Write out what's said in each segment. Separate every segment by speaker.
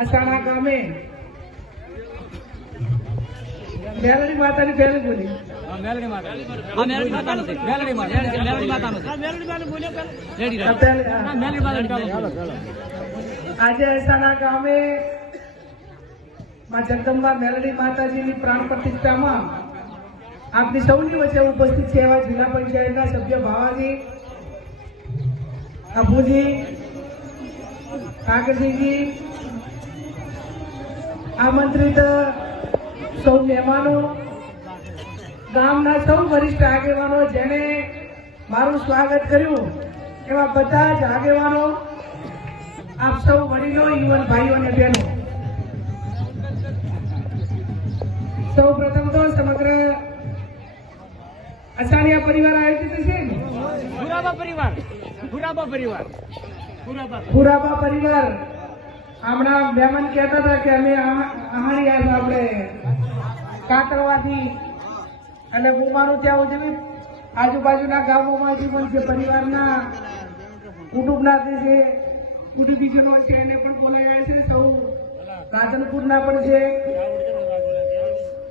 Speaker 1: અસાણા ગામે. મેલડી માતાની પહેલી બોલી. આજે અસાણા ગામે માં જગદંબા મેલડી માતાજીની પ્રાણ પ્રતિષ્ઠામાં આપની સૌની વચ્ચે ઉપસ્થિત છે એવા જિલ્લા પંચાયતના સભ્ય ભાવાજી અભુજી કાકરસિંહજી આમંત્રિત સૌ મહેમાનો ગામના સૌ વરિષ્ઠ આગેવાનો જેને મારું સ્વાગત કર્યું એવા બધા જ આગેવાનો આપ સૌ વડીલો યુવાન ભાઈઓ અને બહેનો. સૌ પ્રથમ તો સમગ્ર અસાણિયા પરિવાર આયોજિત છે ને?
Speaker 2: ભુરાબા પરિવાર ભુરાબા પરિવાર.
Speaker 1: પુરાબા પરિવાર. હમણાં મહેમાન કહેતા હતા કે અમે આહાણિયા છે આપણે કાતરવાથી અને બુમાનું ત્યાં ઉજવી આજુબાજુના ગામોમાંથી પણ છે, પરિવારના કુટુંબના છે, કુટુંબીજનો છે, એને પણ બોલાવ્યા છે સૌ. રાધનપુરના પણ છે.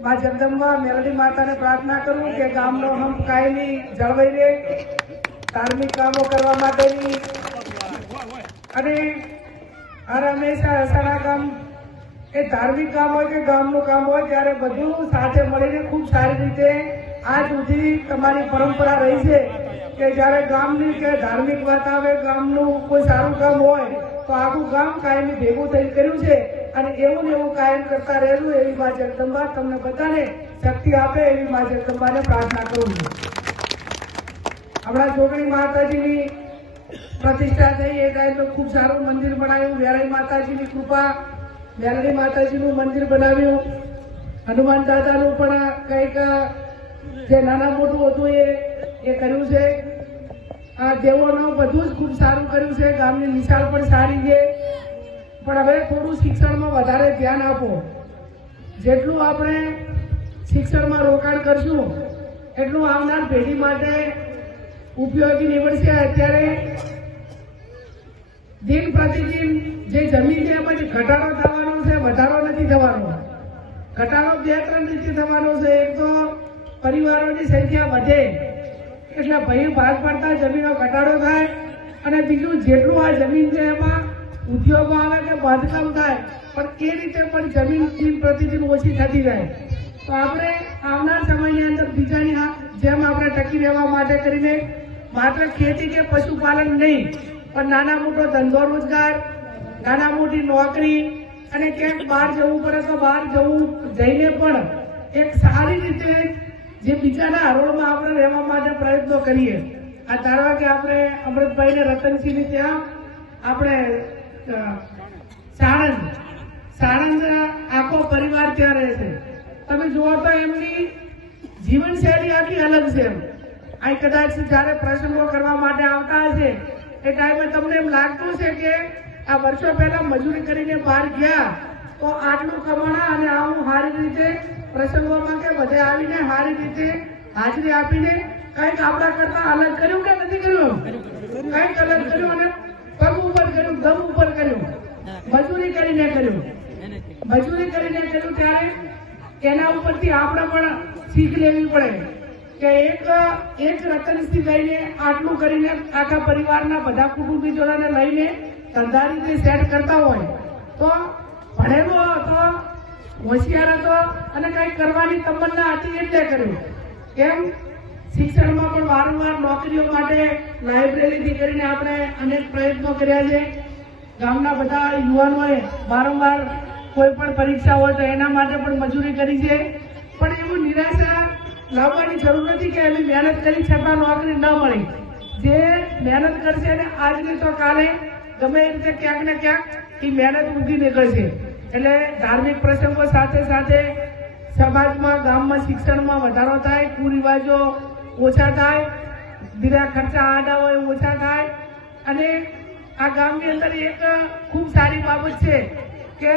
Speaker 1: મા જગદંબા, મેલડી માતાને પ્રાર્થના કરું કે ગામનો હમ કાયમી જળવાઈ રહે. ધાર્મિક કામો કરવા માટેની અને હર હંમેશા અસાણા ગામ. એ ધાર્મિક કામ હોય કે ગામનું કામ હોય, ત્યારે બધું સાથે મળીને ખૂબ સારી રીતે આજ સુધી તમારી પરંપરા રહી છે કે જ્યારે ગામની કે ધાર્મિક વાત આવે, ગામનું કોઈ સારું કામ હોય, તો આખું ગામ કાયમી ભેગું થઈ કર્યું છે અને એવું ને એવું કાયમ કરતા રહેલું એવી મા જગદંબા તમને બધાને શક્તિ આપે એવી મા જગદંબાને પ્રાર્થના કરું છું. હમણાં જોગણી માતાજીની પ્રતિષ્ઠા થઈ, એ ટાઈમે ખૂબ સારું મંદિર બનાવ્યું. વેરાઈ માતાજીની કૃપા વેરાઈ માતાજીનું મંદિર બનાવ્યું. હનુમાન દાદાનું પણ કંઈક જે નાના મોટું હતું એ એ કર્યું છે. આ દેવોનું બધું જ ખૂબ સારું કર્યું છે. ગામની નિશાળ પણ સારી છે. પણ હવે થોડું શિક્ષણમાં વધારે ધ્યાન આપો. જેટલું આપણે શિક્ષણમાં રોકાણ કરશું, એટલું આવનાર પેઢી માટે ઉપયોગી નીવડશે અત્યારે દિન પ્રતિદિન જે જમીન છે એમાં ઘટાડો થવાનો છે, વધારો નથી થવાનો. ઘટાડો બે ત્રણ રીતે થવાનો છે, એક તો પરિવારોની સંખ્યા વધે, એટલે ભય ભાગ પડતા જમીનો ઘટાડો થાય, અને બીજું જેટલું આ જમીન છે એમાં ઉદ્યોગો આવે કે બાંધકામ થાય, પણ એ રીતે પણ જમીન દિન પ્રતિદિન ઓછી થતી જાય. તો આપણે આવનાર સમયની અંદર બીજાની જેમ આપણે ટકી રહેવા માટે કરીને માત્ર ખેતી કે પશુપાલન નહીં, પણ નાના મોટો ધંધો રોજગાર, નાના મોટી નોકરી અને ક્યાંક બહાર જવું પડે તો બહાર જવું જઈને પણ એક સારી રીતે જે બીજાના હરોળમાં આપણે રહેવા માટે પ્રયત્નો કરીએ. આ ધારવા કે આપણે અમૃતભાઈ ને રતનસિંહ ત્યાં આપણે સાણંદ સાણંદ આખો પરિવાર ત્યાં રહે છે. તમે જુઓ તો એમની જીવનશૈલી આખી અલગ છે એમ. આ કદાચ જ્યારે પ્રસંગો કરવા માટે આવતા હશે, એ ટાઈમે તમને એમ લાગતું છે કે આ વર્ષો પહેલા મજૂરી કરીને બહાર ગયા, તો આટલું કમાણા અને આવું સારી રીતે પ્રસંગોમાં કે બધે આવીને સારી રીતે હાજરી આપીને કંઈક આપણા કરતા અલગ કર્યું કે નથી કર્યું? કંઈક અલગ કર્યું અને પગ ઉપર કર્યું દમ ઉપર કર્યું? મજૂરી કરીને કર્યું? મજૂરી કરીને કર્યું ત્યારે એના ઉપરથી આપણે પણ શીખ લેવી પડે. કે એક એક રતનસિંહ લઈને આટલું કરીને આખા પરિવારના બધા કુટુંબીજોને લઈને ધંધા રીતે સેટ કરતા હોય, તો ભણેલો હતો, હોશિયાર હતો અને કંઈક કરવાની તમન્ના હતી એટલે કર્યું. કેમ? શિક્ષણમાં પણ વારંવાર નોકરીઓ માટે લાઇબ્રેરીથી કરીને આપણે અનેક પ્રયત્નો કર્યા છે. ગામના બધા યુવાનોએ વારંવાર કોઈ પણ પરીક્ષા હોય તો એના માટે પણ મજૂરી કરી છે. પણ એવું નિરાશા લાવવાની જરૂર નથી કે એવી મહેનત કરી છતાં નોકરી ન મળી. જે મહેનત કરશે ને આજની તો કાલે ગમે એ રીતે ક્યાંક ને ક્યાંક એ મહેનત ઊંધી નીકળશે. એટલે ધાર્મિક પ્રસંગો સાથે સાથે સમાજમાં, ગામમાં, શિક્ષણમાં વધારો થાય, કુરિવાજો ઓછા થાય, બીજા ખર્ચા આડા હોય ઓછા થાય. અને આ ગામની અંદર એક ખૂબ સારી બાબત છે કે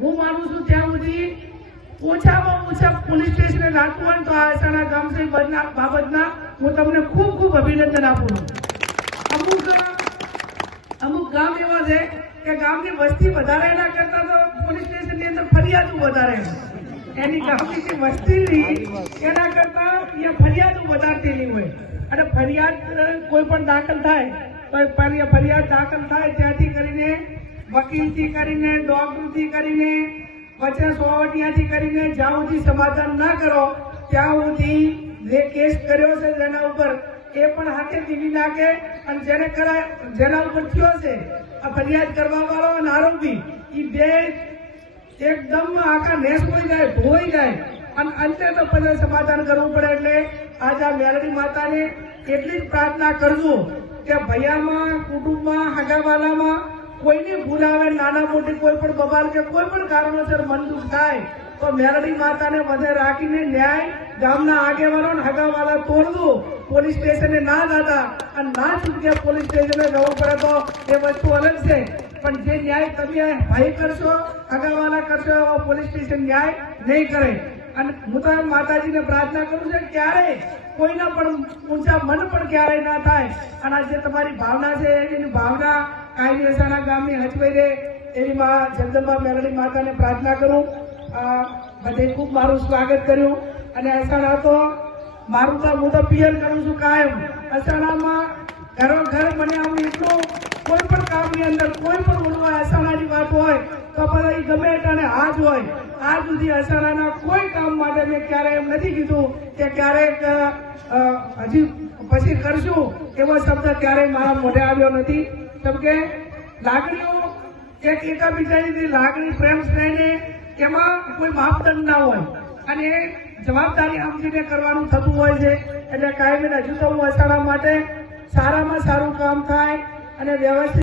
Speaker 1: હું માનું છું ત્યાં સુધી ઓછામાં ઓછા પોલીસ સ્ટેશને રાખવું હોય તો આ આશાના ગામ છે બદના બાબતના હું તમને ખૂબ ખૂબ અભિનંદન આપું છું. અમુક અમુક ગામ એવા છે કે ગામની વસ્તી વધારે એના કરતા તો પોલીસ સ્ટેશનની અંદર ફરિયાદો વધારે એની ગામની જે વસ્તી એના કરતા અહીંયા ફરિયાદો વધારતી નહીં હોય. અને ફરિયાદ કોઈ પણ દાખલ થાય તો એ ફરિયાદ દાખલ થાય, ત્યાંથી કરીને વકીલથી કરીને ડોક્ટરથી કરીને વચ્ચે સોવટિયાથી કરીને જ્યાં સુધી સમાધાન ના કરો, ત્યાં સુધી જે કેસ કર્યો છે જેના ઉપર એ પણ હાથે દીવી નાખે અને જેને કરાય જેના ઉપર થયો છે, આ ફરિયાદ કરવા વાળો અને આરોપી એ બે એકદમ આખા નેસ હોય જાય ભોઈ જાય. અને અંતે તો પછી સમાધાન કરવું પડે એટલે આજે આ મેલડી માતાને એટલી જ પ્રાર્થના કરજો કે ભૈયામાં, કુટુંબમાં, હગાવાલામાં કોઈની ભૂલ આવે નાના મોટી કોઈ પણ બબાલ કે કોઈ પણ કારણોસર મન દુઃખ થાય, તો મેરડી માતાને વધે રાખીને ન્યાય ગામના આગેવાનો હગાવાલા તોડવું. પોલીસ સ્ટેશને ના દાદા અને ના છૂટકે પોલીસ સ્ટેશને જવું પડે તો એ વસ્તુ અલગ છે. પણ જે ન્યાય તમે ભાઈ કરશો, હગાવાલા કરશો એવો પોલીસ સ્ટેશન ન્યાય નહીં કરે. અને હું તો માતાજીને પ્રાર્થના કરું છું ક્યારે કોઈના પણ ઊંચા મન પણ ક્યારેય ના થાય. અને આ જે તમારી ભાવના છે, એની ભાવના કાયમી અસાના ગામની હચવાઈ રહે એવી મા જગદંબા મેલડી માતાને પ્રાર્થના કરું. બધે ખૂબ મારું સ્વાગત કર્યું. અને અસાણા તો મારું તો હું તો પિયર કરું છું કાયમ. અસાણામાં ઘરો ઘર મને આવું એટલું કોઈ પણ કામની અંદર કોઈ પણ બોલવા અસાણાની વાત હોય, તો બધા ગમે એટલે હાજ હોય, આજ સુધી અસાણાના કોઈ કામ માટે મેં ક્યારે એમ નથી કીધું કે ક્યારેક હજી પછી કરશું એવો શબ્દ ક્યારેય મારા મોઢે આવ્યો નથી. કે લાગણીઓ એક એકાબીજાની લાગણી, પ્રેમ, સ્નેહને એમાં કોઈ માપદંડ ના હોય. અને એ જવાબદારી સમજીને કરવાનું થતું હોય છે. એટલે કાયમી હજુ તો હું માટે સારામાં સારું કામ થાય અને વ્યવસ્થિત